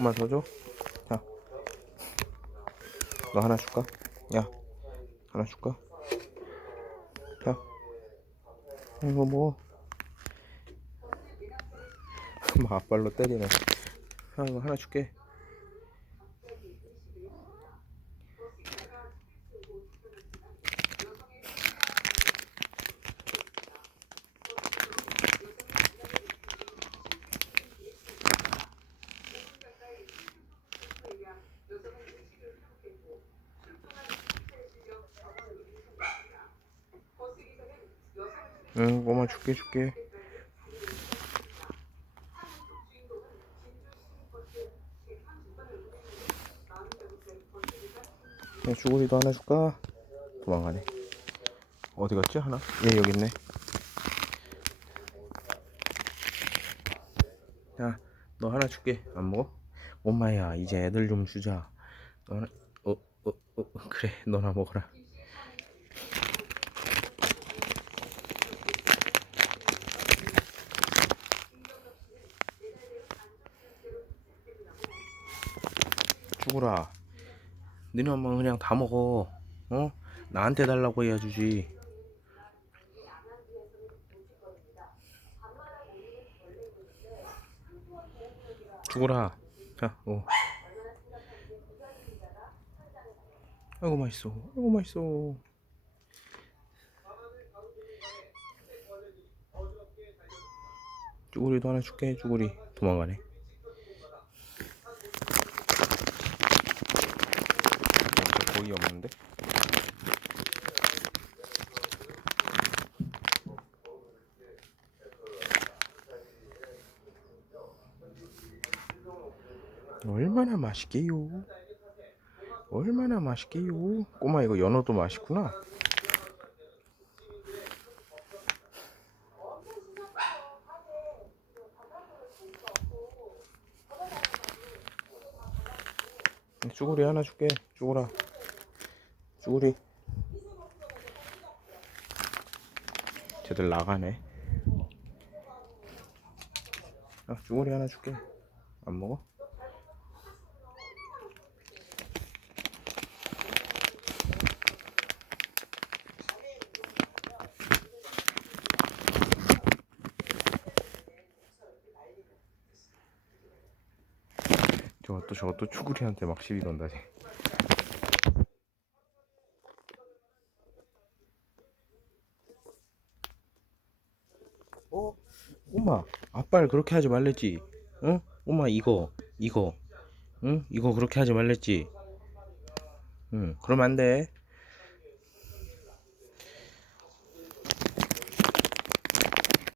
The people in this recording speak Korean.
조금만 더 줘. 자. 너 하나 줄까? 야. 하나 줄까? 자. 이거 뭐. 막 앞발로 때리네. 아, 이거 하나 줄게. 응, 꼬마 줄게, 줄게. 야, 주구리도 하나 줄까? 도망가네. 어디 갔지? 하나? 얘 여기 있네. 야, 너 하나 줄게. 안 먹어? 엄마야, 이제 애들 좀 주자. 너 하나, 어, 어, 어, 그래, 너나 먹어라. 죽어라. 너네 엄마 그냥 다 먹어. 어? 나한테 달라고 해야 주지. 죽어라. 자, 어. 아이고 맛있어. 아이고 맛있어. 쭈구리도 하나 줄게. 쭈구리 도망가네. 거의 없는데? 얼마나 맛있게요? 얼마나 맛있게요? 꼬마 이거 연어도 맛있구나. 쭈구리 하나 줄게. 쭈구라. 쭈구리. 쟤들 나가네. 아, 쭈구리 하나 줄게. 안 먹어? 저것도 저것도 쭈구리한테 막 시비 건다 쟤. 어? 엄마 아빠를 그렇게 하지 말랬지 응? 엄마 이거 이거 응? 이거 그렇게 하지 말랬지 응 그러면 안돼